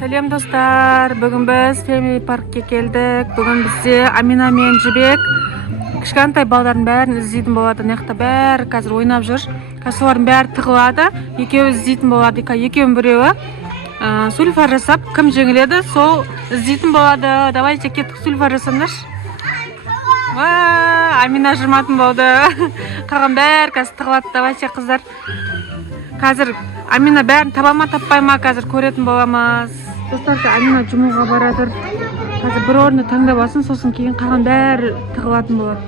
Сәлем достар, бүгін біз Family Parkке келдік. Бүгін бізде Амина мен Жібек кішкентай балдардың бәрін іздейтін болады. Мына бәрі қазір ойнап жүр. Солардың бәрі тығылады. Екеуі іздейтін болады. Екеуінің біреуі сульфа жасап, кім жеңіледі, сол іздейтін болады. Давайте кеттік, сульфа жасаңдар. Амина жырматын болды. Қалған бәрі қазір тығылады. Давайте қыздар. Қазір Амина бәрін таба ма, таппай ма, қазір көретін боламыз. Достар, Амина жұмылға барадыр. Қазір бір орынды таңдап алсын, сосын кейін қалған бәрі тығылатын болады.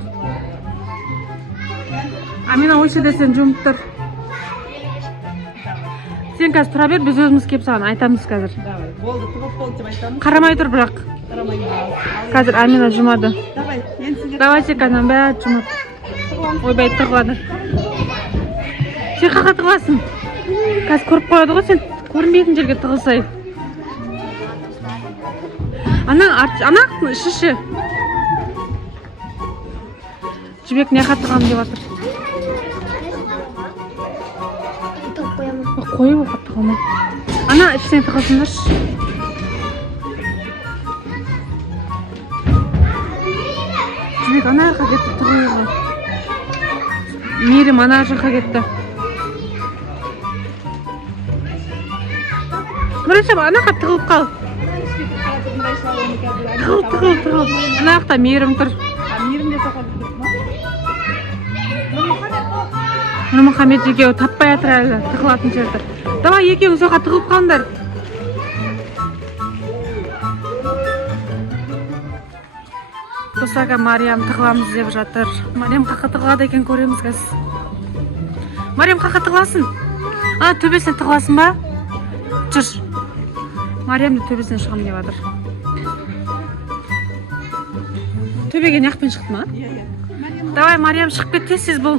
Амина, ойшы да сен жұмып тұр. Сен қазір тұра бер, біз өзіміз кеп саған айтамыз қазір. Болды, тығып болды деп айтамыз. Қарамай тұр бірақ. Қазір Амина жұмады. Давайте қазір бәрі жұмады. Ойбай тығылады. Сен қақа тығыласың? Қазір көріп қояды ғой, сен көрінбейтін жерге тығылсай. Ана шышы. Жібек не қатығам деп атыр. Қойып оқ тығылма. Ана ішіне тығылсыңдаршы. Жібек ана арқа кетті тығылға. Мейрім ана жаққа кетті. Көресі ба, ана қап тығылып қал. Тығыл. Ана қақта мейірім тұр. Нұрмұхамед екеуі таппай атыр әлі, тығылатын жерді. Давай екеуің соқа тығылып қалыңдар. Достарға Мариям тығыламыз деп жатыр. Мариям қаққа тығылады екен, көреміз кәз. Мариям қаққа тығыласын. Ана төбесіне тығыласын ба? Жүр. Мариямды төбесіне шығам деп жатыр. Төбеге неқпен шықты ма? Давай, Мариям шығып кет, тез бұл.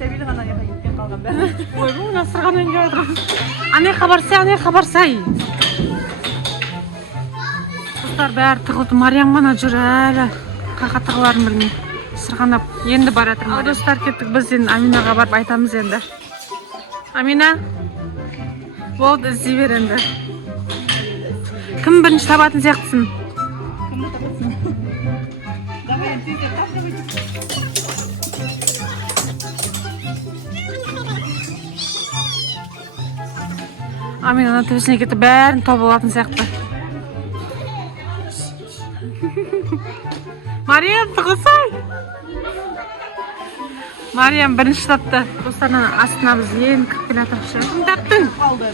Сәбилі ғана яға кеткен қалған бәрі. Ой, бұл насырған өңге отырмыз. Ане қабарсай. Достар бәрі тығылды. Мариям ғана жүр әлі. Қақа тығыларын білмей. Сырғанап, енді баратыр Мариям. Достар кеттік, біз енді Аминаға барып айтамыз енді. Амина, болды, іздей бер енді. Кім бірінші табатын сияқтысын? Кімді табасың? Давай, тезде, тап, давай. Амина төбесіне кетті, бәрін тауып алатын сияқты. Мариям, тығылсай! Мариям бірінші тапты. Достарынан астына біз ең кіріп келе атырықшы. Кім таптың? Қалды.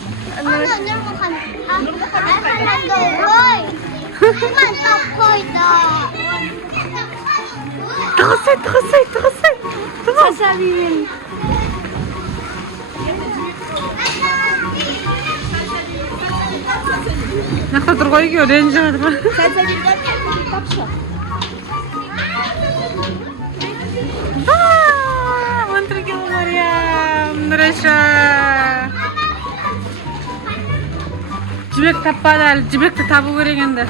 Тығылсай. Сәбил. Нақта тұр ғой еке, ренжі жатыр ма? Сәбилден тапшы. Жібек таппады әлі, жібекті табу керек енді.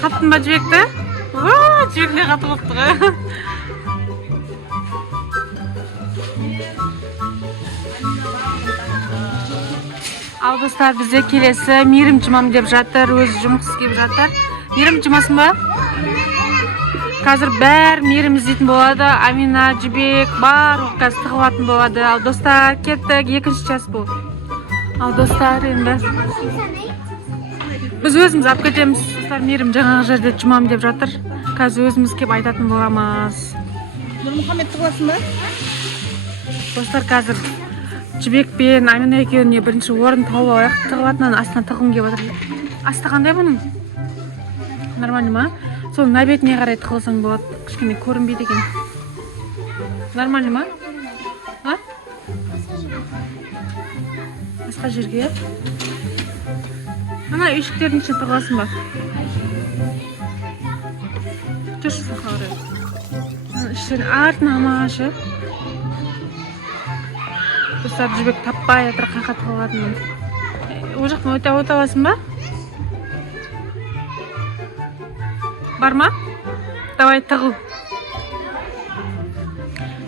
Таптың ба жібекті? Жібек не қатып ұқты ғой. Ал достар, бізде келесі Мейрім жұмам деп жатыр, өзі жұмыс кеп жатыр. Мейрім жұмасын ба? Қазір бәр Мейрім іздейтін болады. Амина, Жібек бар, қазір тығылатын болады. Ал достар, кеттік, екінші час бұл. Ал достар, енді біз өзіміз алып кетеміз. Достар, Мейрім жаңағы жерде жұмам деп жатыр. Қазір өзіміз кеп айтатын боламыз. Нұрмұхамед тығыласың ба? Достар, қазір Жібек пен Амина екеуіне бірінші орын тауып алайық. Тығылатынан астына тығым кеп отыр. Асты қандай бұның? Нормально ма? Сол нәбетіне қарай тығылсаң болады. Кішкене көрінбейді екен. Нормально ма? Басқа жерге. Ана үйшіктердің ішіне тығыласың ба? Жүрші қарай. Іштен артына амашы. Достар, Жібек таппай атыр қақа тығылатынын. Ол жақтан өте аласың ба? Бар ма? Давай тығыл.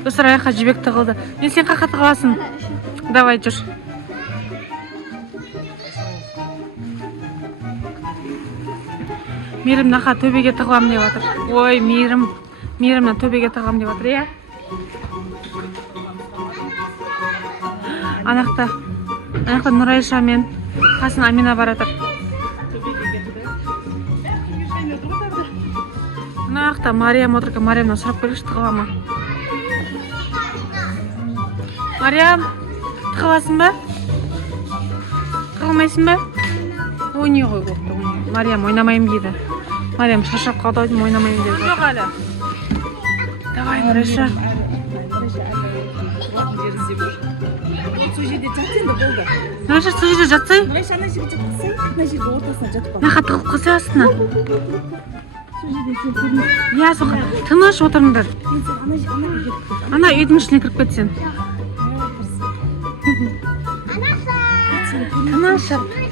Достар, аяққа жібек тығылды. Мен сен қаққа тығыласың? Давай жүр. Мейірім нақа төбеге тығылам деп жатыр. Ой, Мейірімнен төбеге тығылам деп жатыр, иә? Анақта Нұрайша мен қасын Амина баратыр. Анақта Мариям отыр екен. Мариямнан сұрап көрейікші, тығыла ма? Мариям, тығыласың ба? Тығылмайсың ба? Ойнай ғой көпті. Мариям ойнамайым дейді. Мариям шаршап қалды ойдым, ойнамайым дейді. Жоқ әлі. Давай, Нұрайша. Нұрайша, сол жерде жатсай? Нұрайша, ана жерге жатқызсай, ана жерге ортасына жатпа. Нақа тығылып қалсай астына. Сол жерде сен көрмейсің. Иә, соқа. Тыныш отырыңдар. Мен сен ана жерге кетіп. Ана үйдің ішіне кіріп кетсен.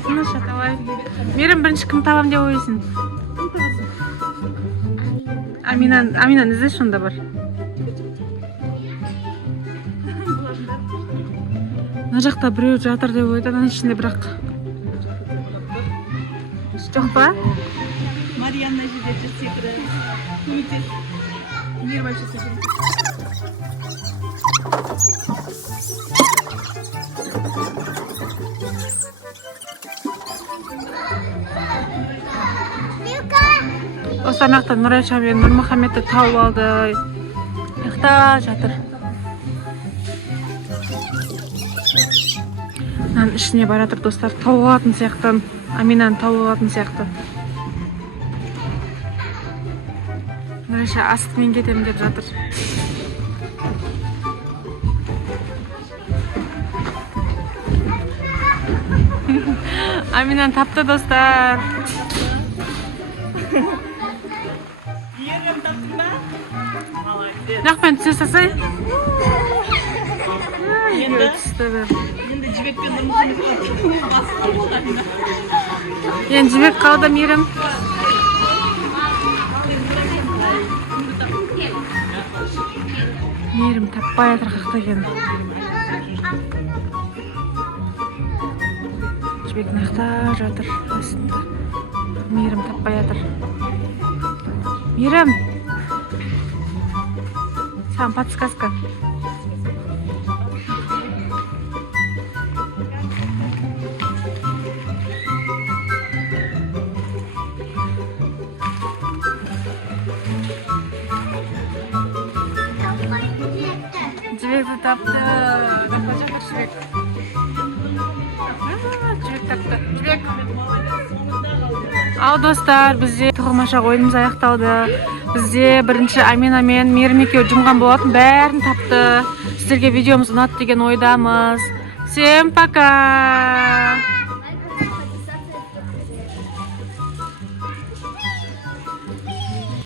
Тыныш, давай. Мейірім бірінші кім табам деп ойлайсың? Аминаны ізде сонда бар. Мына жақта біреу жатыр деп ойды, ана ішінде бірақ. Жоқ па? Мариям ана жерде жүр, секіріп. Көмектес. Мейірім айтшы секіріп. Осы анақта Нұрайша мен Нұрмұхамедті тауып алды. Аяқта жатыр. Мынаның ішіне баратыр достар. Тауып алатын сияқты. Аминаны тауып алатын сияқты. Нұрайша астымен кетемін деп жатыр. Аминаны тапты достар. Мейірім таптың ба? Молодец. Жақпен түсе сасай. Енді жібекпен Нұрмұхамед басында болды Амина. Енді жібек қалды Мейірім. Мейірім таппай жатыр қақта екен. Жібек нақта жатыр астында. Мейірім таппай жатыр. Мейірім. Саған подсказка. Жібекті тапты. Таппай жатыр жібек. Жібек тапты. Жібек. Ал достар, бізде тығылмаша ойынымыз аяқталды. Бізде бірінші Амина мен Мейірім екеуі жұмған болатын, бәрін тапты. Сіздерге видеомыз ұнады деген ойдамыз. Всем пока!